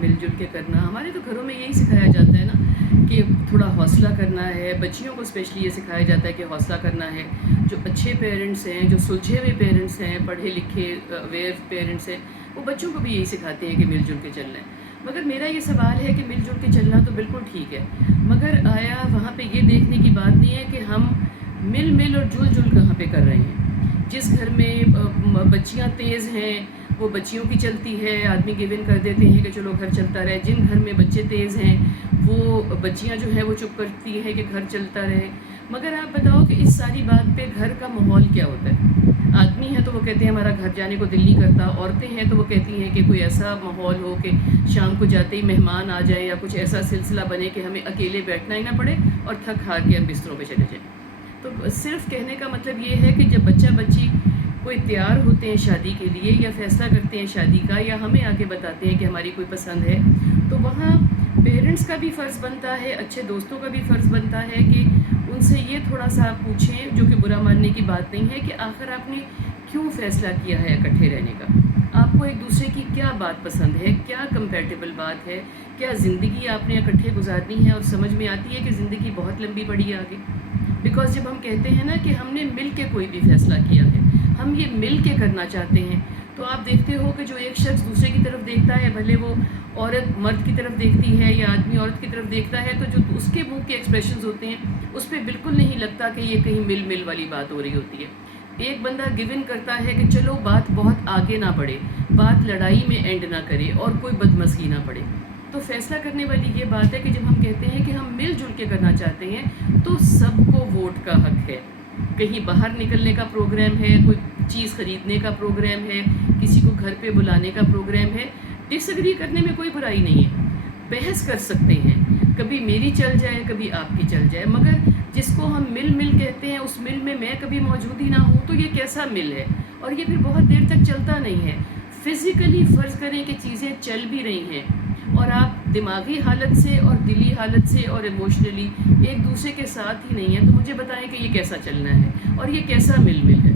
مل جل کے کرنا. ہمارے تو گھروں میں یہی سکھایا جاتا ہے نا کہ تھوڑا حوصلہ کرنا ہے. بچیوں کو اسپیشلی یہ سکھایا جاتا ہے کہ حوصلہ کرنا ہے. جو اچھے پیرنٹس ہیں، جو سلجھے ہوئے پیرنٹس ہیں، پڑھے لکھے اویئر پیرنٹس ہیں، وہ بچوں کو بھی یہی سکھاتے ہیں کہ مل جل کے چلنا ہے. مگر میرا یہ سوال ہے کہ مل جل کے چلنا تو بالکل ٹھیک ہے، مگر آیا وہاں پہ یہ دیکھنے کی بات نہیں ہے کہ ہم مل اور جل جل کہاں پہ کر رہے ہیں. جس گھر میں بچیاں تیز ہیں وہ بچیوں کی چلتی ہے، آدمی گیو ان کر دیتے ہیں کہ چلو گھر چلتا رہے. جن گھر میں بچے تیز ہیں وہ بچیاں جو ہیں وہ چپ کرتی ہے کہ گھر چلتا رہے. مگر آپ بتاؤ کہ اس ساری بات پہ گھر کا ماحول کیا ہوتا ہے؟ آدمی ہے تو وہ کہتے ہیں ہمارا گھر جانے کو دل نہیں کرتا. عورتیں ہیں تو وہ کہتی ہیں کہ کوئی ایسا ماحول ہو کہ شام کو جاتے ہی مہمان آ جائیں یا کچھ ایسا سلسلہ بنے کہ ہمیں اکیلے بیٹھنا ہی نہ پڑے اور تھک ہار کے ہم بستروں پہ چلے جائیں. تو صرف کہنے کا مطلب یہ ہے کہ جب بچہ بچی کوئی تیار ہوتے ہیں شادی کے لیے یا فیصلہ کرتے ہیں شادی کا یا ہمیں آگے بتاتے ہیں کہ ہماری کوئی پسند ہے، تو وہاں پیرنٹس کا بھی فرض بنتا ہے، اچھے دوستوں کا بھی فرض بنتا ہے کہ ان سے یہ تھوڑا سا آپ پوچھیں، جو کہ برا ماننے کی بات نہیں ہے، کہ آخر آپ نے کیوں فیصلہ کیا ہے اکٹھے رہنے کا. آپ کو ایک دوسرے کی کیا بات پسند ہے، کیا کمپیٹیبل بات ہے، کیا زندگی آپ نے اکٹھے گزارنی ہے اور سمجھ میں آتی ہے کہ زندگی بہت لمبی پڑی ہے آگے. بیکاز جب ہم کہتے ہیں نا کہ ہم نے مل کے کوئی بھی فیصلہ کیا ہے، ہم یہ مل کے کرنا چاہتے ہیں، تو آپ دیکھتے ہو کہ جو ایک شخص دوسرے کی طرف دیکھتا ہے، بھلے وہ عورت مرد کی طرف دیکھتی ہے یا آدمی عورت کی طرف دیکھتا ہے، تو جو اس کے منہ کے ایکسپریشنز ہوتے ہیں اس پہ بالکل نہیں لگتا کہ یہ کہیں مل والی بات ہو رہی ہوتی ہے. ایک بندہ گیو ان کرتا ہے کہ چلو بات بہت آگے نہ بڑھے، بات لڑائی میں اینڈ نہ کرے اور کوئی بدمزگی نہ پڑے. تو فیصلہ کرنے والی یہ بات ہے کہ جب ہم کہتے ہیں کہ ہم مل جل کے کرنا چاہتے ہیں تو سب کو ووٹ کا حق ہے. کہیں باہر نکلنے کا پروگرام ہے، کوئی چیز خریدنے کا پروگرام ہے، کسی کو گھر پہ بلانے کا پروگرام ہے، ڈس ایگری کرنے میں کوئی برائی نہیں ہے. بحث کر سکتے ہیں، کبھی میری چل جائے کبھی آپ کی چل جائے، مگر جس کو ہم مل کہتے ہیں اس مل میں کبھی موجود ہی نہ ہوں تو یہ کیسا مل ہے؟ اور یہ پھر بہت دیر تک چلتا نہیں ہے. فزیکلی فرض کریں کہ چیزیں چل بھی رہی ہیں اور آپ دماغی حالت سے اور دلی حالت سے اور ایموشنلی ایک دوسرے کے ساتھ ہی نہیں ہیں، تو مجھے بتائیں کہ یہ کیسا چلنا ہے اور یہ کیسا مل ہے.